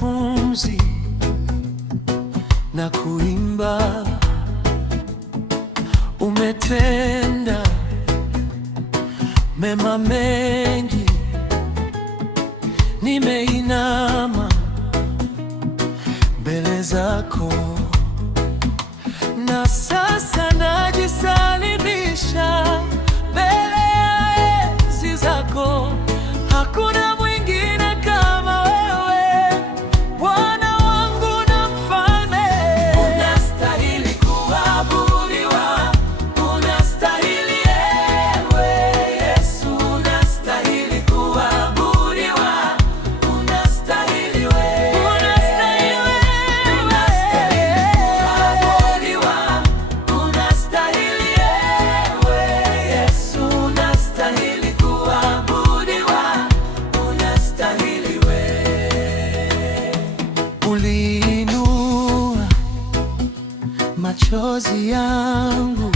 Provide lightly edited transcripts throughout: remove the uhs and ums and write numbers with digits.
pumzi na kuimba. Umetenda mema mengi, nimeinama mbele zako, na sasa najisalimisha mbele ya enzi zako. Hakuna mwingine kama wewe, Bwana wangu na Mfalme. Unastahili kuabudiwa, unastahili ewe Yesu, unastahili kuabudiwa, unastahili wewe, unastahili kuabudiwa, unastahili ewe Yesu, unastahili kuabudiwa, unastahili wewe. Uliinua machozi yangu,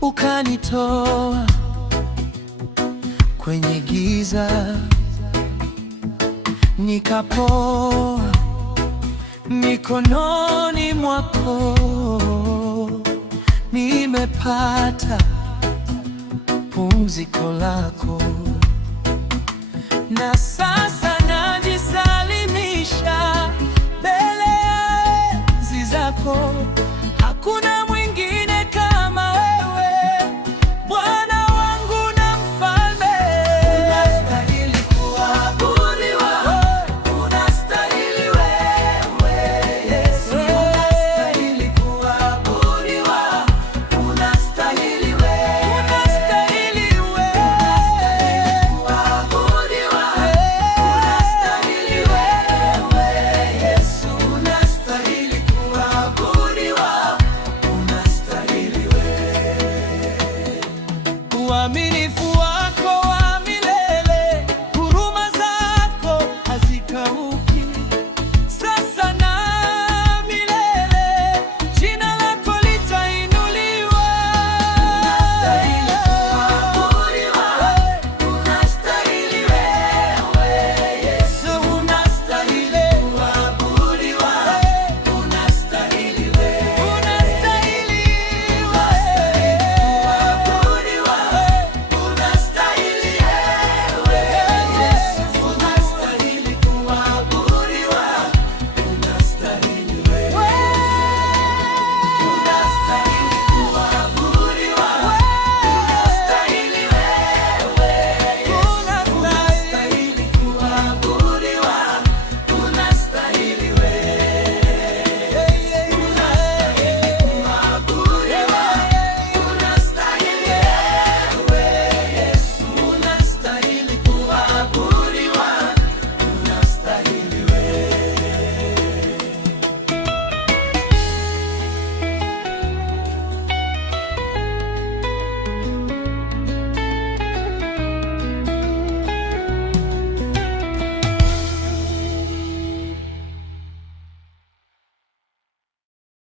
ukanitoa kwenye giza, nikapoa mikononi mwako. Nimepata pumziko lako, na sasa najisalimisha mbele ya enzi zako. Hakuna mwingine kama wewe, Bwana wangu na Mfalme. Unastahili kuabudiwa, unastahili wewe Yesu, unastahili kuabudiwa, unastahili wewe, unastahili kuabudiwa, unastahili wewe Yesu, unastahili kuabudiwa, unastahili wewe. Uaminifu